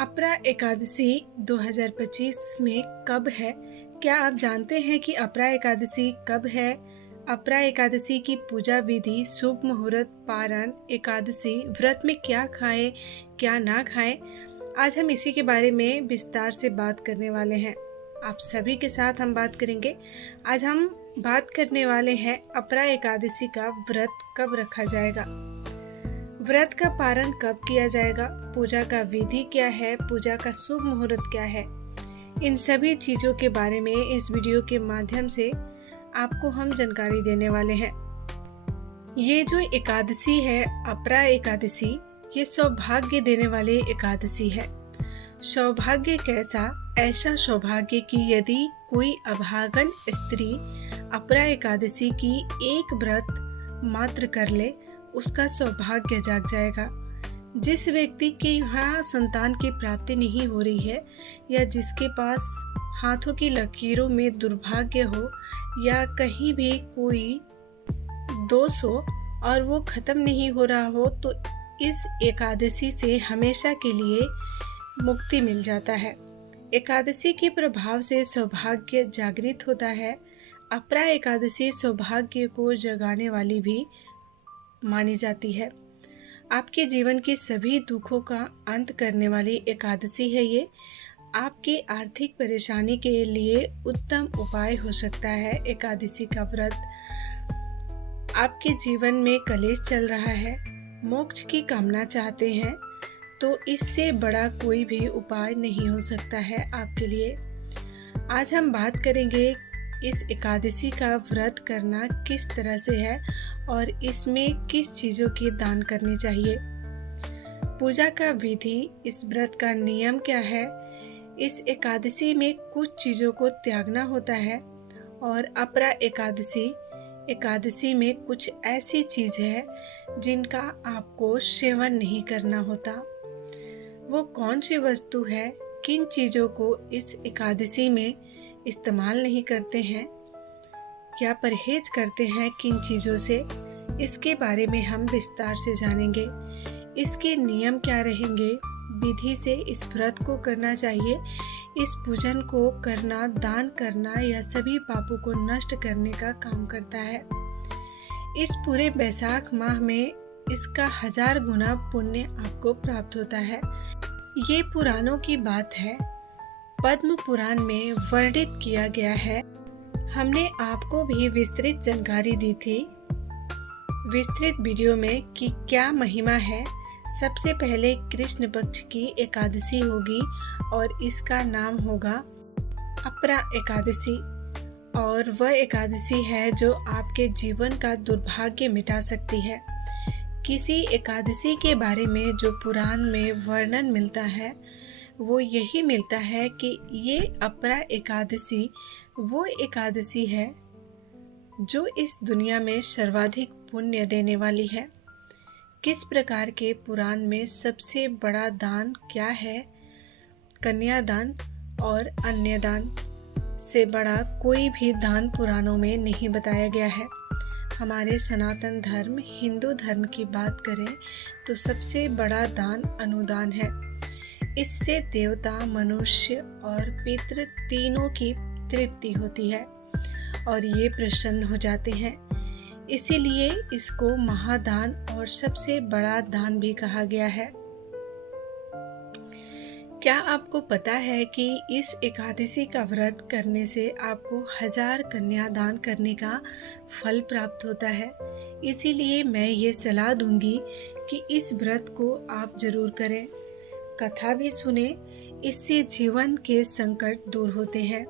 अपरा एकादशी 2025 में कब है? क्या आप जानते हैं कि अपरा एकादशी कब है? अपरा एकादशी की पूजा विधि, शुभ मुहूर्त, पारण, एकादशी व्रत में क्या खाएं, क्या ना खाएं, आज हम इसी के बारे में विस्तार से बात करने वाले हैं। आप सभी के साथ हम बात करेंगे। आज हम बात करने वाले हैं अपरा एकादशी का व्रत कब रखा जाएगा, व्रत का पारण कब किया जाएगा, पूजा का विधि क्या है, पूजा का शुभ मुहूर्त क्या है। इन सभी चीज़ों के बारे में इस वीडियो के माध्यम से आपको हम जानकारी देने वाले हैं। ये जो एकादशी है, अपरा एकादशी, ये सौभाग्य देने वाली एकादशी है। सौभाग्य कैसा? ऐसा सौभाग्य कि यदि कोई अभागन स्त्री अपरा एकादशी की एक व्रत मात्र कर ले, उसका सौभाग्य जाग जाएगा। जिस व्यक्ति के यहाँ संतान की प्राप्ति नहीं हो रही है, या जिसके पास हाथों की लकीरों में दुर्भाग्य हो, या कहीं भी कोई दोष हो और वो खत्म नहीं हो रहा हो, तो इस एकादशी से हमेशा के लिए मुक्ति मिल जाता है। एकादशी के प्रभाव से सौभाग्य जागृत होता है। अपरा एकादशी सौभाग्य को जगाने वाली भी मानी जाती है। आपके जीवन के सभी दुखों का अंत करने वाली एकादशी है ये। आपकी आर्थिक परेशानी के लिए उत्तम उपाय हो सकता है एकादशी का व्रत। आपके जीवन में कलेश चल रहा है, मोक्ष की कामना चाहते हैं, तो इससे बड़ा कोई भी उपाय नहीं हो सकता है आपके लिए। आज हम बात करेंगे इस एकादशी का व्रत करना किस तरह से है और इसमें किस चीज़ों की दान करनी चाहिए। पूजा का विधि, इस व्रत का नियम क्या है। इस एकादशी में कुछ चीज़ों को त्यागना होता है, और अपरा एकादशी में कुछ ऐसी चीज़ है जिनका आपको सेवन नहीं करना होता। वो कौन सी वस्तु है, किन चीज़ों को इस एकादशी में इस्तेमाल नहीं करते हैं, क्या परहेज करते हैं किन चीज़ों से, इसके बारे में हम विस्तार से जानेंगे। इसके नियम क्या रहेंगे, विधि से इस व्रत को करना चाहिए, इस पूजन को करना, दान करना, यह सभी पापों को नष्ट करने का काम करता है। इस पूरे वैशाख माह में इसका 1000 गुना पुण्य आपको प्राप्त होता है। ये पुराणों की बात है, पद्म पुराण में वर्णित किया गया है। हमने आपको भी विस्तृत जानकारी दी थी विस्तृत वीडियो में कि क्या महिमा है। सबसे पहले कृष्ण पक्ष की एकादशी होगी और इसका नाम होगा अपरा एकादशी, और वह एकादशी है जो आपके जीवन का दुर्भाग्य मिटा सकती है। किसी एकादशी के बारे में जो पुराण में वर्णन मिलता है, वो यही मिलता है कि ये अपरा एकादशी वो एकादशी है जो इस दुनिया में सर्वाधिक पुण्य देने वाली है। किस प्रकार के पुराण में सबसे बड़ा दान क्या है? कन्यादान, और अन्य दान से बड़ा कोई भी दान पुराणों में नहीं बताया गया है। हमारे सनातन धर्म हिंदू धर्म की बात करें तो सबसे बड़ा दान अनुदान है। इससे देवता, मनुष्य और पितृ तीनों की तृप्ति होती है और ये प्रसन्न हो जाते हैं। इसीलिए इसको महादान और सबसे बड़ा दान भी कहा गया है। क्या आपको पता है कि इस एकादशी का व्रत करने से आपको 1000 कन्या दान करने का फल प्राप्त होता है? इसीलिए मैं ये सलाह दूंगी कि इस व्रत को आप जरूर करें, कथा भी सुने, इससे जीवन के संकट दूर होते हैं।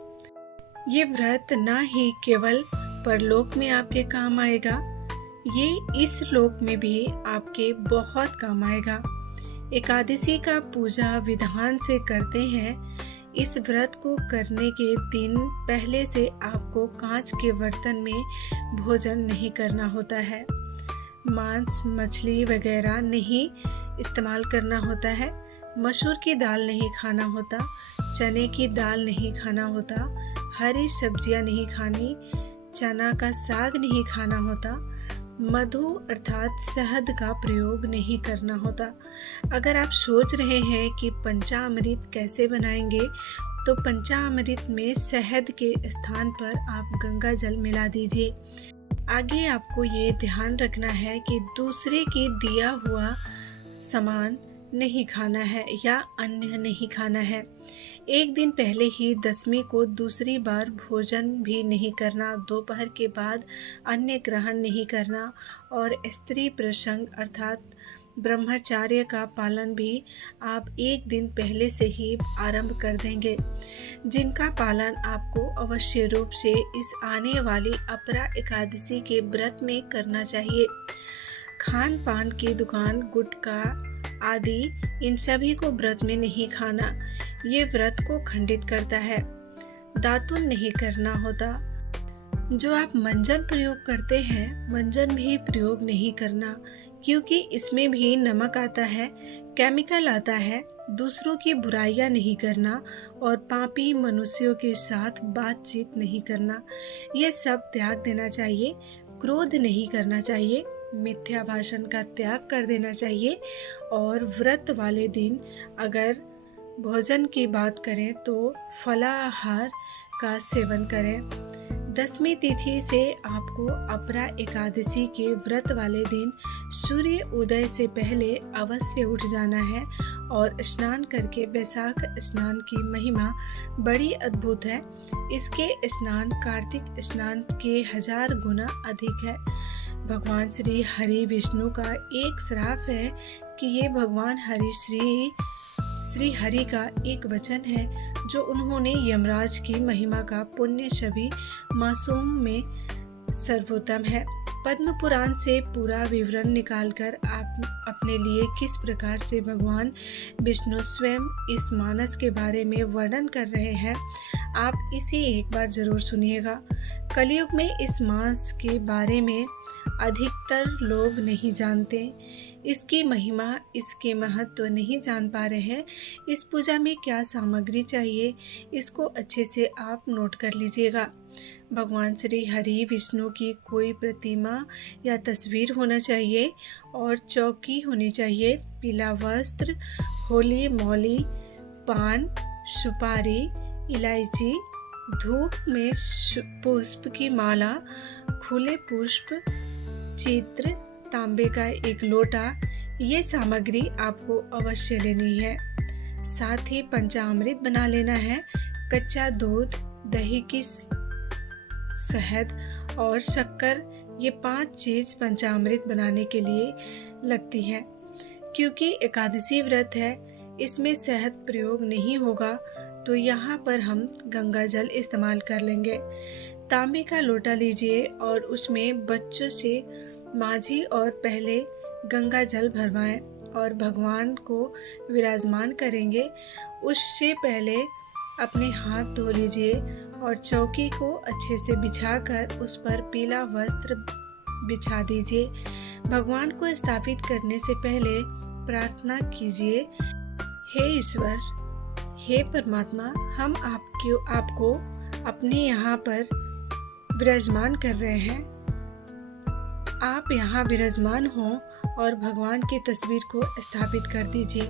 ये व्रत ना ही केवल परलोक में आपके काम आएगा, ये इस लोक में भी आपके बहुत काम आएगा। एकादशी का पूजा विधान से करते हैं। इस व्रत को करने के दिन पहले से आपको कांच के बर्तन में भोजन नहीं करना होता है। मांस, मछली वगैरह नहीं इस्तेमाल करना होता है। मसूर की दाल नहीं खाना होता, चने की दाल नहीं खाना होता, हरी सब्जियां नहीं खानी, चना का साग नहीं खाना होता, मधु अर्थात शहद का प्रयोग नहीं करना होता। अगर आप सोच रहे हैं कि पंचामृत कैसे बनाएंगे, तो पंचामृत में शहद के स्थान पर आप गंगा जल मिला दीजिए। आगे आपको ये ध्यान रखना है कि दूसरे की दिया हुआ सामान नहीं खाना है या अन्न नहीं खाना है। एक दिन पहले ही दसवीं को दूसरी बार भोजन भी नहीं करना, दोपहर के बाद अन्न ग्रहण नहीं करना और स्त्री प्रसंग अर्थात ब्रह्मचार्य का पालन भी आप एक दिन पहले से ही आरंभ कर देंगे, जिनका पालन आपको अवश्य रूप से इस आने वाली अपरा एकादशी के व्रत में करना चाहिए। खान पान की दुकान, गुटखा आदि इन सभी को व्रत में नहीं खाना, ये व्रत को खंडित करता है। दातुन नहीं करना होता। जो आप मंजन प्रयोग करते हैं, मंजन भी प्रयोग नहीं करना, क्योंकि इसमें भी नमक आता है, केमिकल आता है। दूसरों की बुराइयां नहीं करना और पापी मनुष्यों के साथ बातचीत नहीं करना, ये सब त्याग देना चाहिए। क्रोध नहीं करना चाहिए, मिथ्या भाषण का त्याग कर देना चाहिए। और व्रत वाले दिन अगर भोजन की बात करें तो फलाहार का सेवन करें। दसवीं तिथि से आपको अपरा एकादशी के व्रत वाले दिन सूर्य उदय से पहले अवश्य उठ जाना है और स्नान करके, वैशाख स्नान की महिमा बड़ी अद्भुत है। इसके स्नान कार्तिक स्नान के 1000 गुना अधिक है। भगवान श्री हरि विष्णु का एक श्राप है कि ये भगवान श्री हरि का एक वचन है जो उन्होंने यमराज की महिमा का पुण्य सभी मासों में सर्वोत्तम है। पद्म पुराण से पूरा विवरण निकालकर आप अपने लिए किस प्रकार से भगवान विष्णु स्वयं इस मानस के बारे में वर्णन कर रहे हैं, आप इसे एक बार जरूर सुनिएगा। कलयुग में इस मास के बारे में अधिकतर लोग नहीं जानते, इसकी महिमा, इसके महत्व नहीं जान पा रहे हैं। इस पूजा में क्या सामग्री चाहिए, इसको अच्छे से आप नोट कर लीजिएगा। भगवान श्री हरि विष्णु की कोई प्रतिमा या तस्वीर होना चाहिए और चौकी होनी चाहिए। पीला वस्त्र, होली मौली, पान, सुपारी, इलायची, धूप में पुष्प की माला, खुले पुष्प, चित्र, तांबे का एक लोटा, ये सामग्री आपको अवश्य लेनी है। साथ ही पंचामृत बना लेना है। कच्चा दूध, दही की शहद और शक्कर, ये 5 चीज पंचामृत बनाने के लिए लगती है। क्योंकि एकादशी व्रत है, इसमें शहद प्रयोग नहीं होगा, तो यहाँ पर हम गंगा जल इस्तेमाल कर लेंगे। तांबे का लोटा लीजिए और उसमें बच्चों से माझी और पहले गंगा जल भरवाएं और भगवान को विराजमान करेंगे। उससे पहले अपने हाथ धो लीजिए और चौकी को अच्छे से बिछाकर उस पर पीला वस्त्र बिछा दीजिए। भगवान को स्थापित करने से पहले प्रार्थना कीजिए, हे ईश्वर, हे परमात्मा, हम आपको अपने यहाँ पर विराजमान कर रहे हैं। आप यहाँ विराजमान हों और भगवान की तस्वीर को स्थापित कर दीजिए।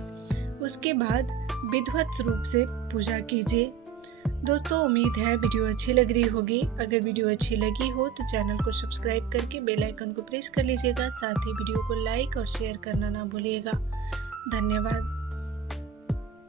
उसके बाद विधिवत रूप से पूजा कीजिए। दोस्तों, उम्मीद है वीडियो अच्छी लग रही होगी। अगर वीडियो अच्छी लगी हो तो चैनल को सब्सक्राइब करके बेल आइकन को प्रेस कर लीजिएगा। साथ ही वीडियो को लाइक और शेयर करना ना भूलिएगा। धन्यवाद।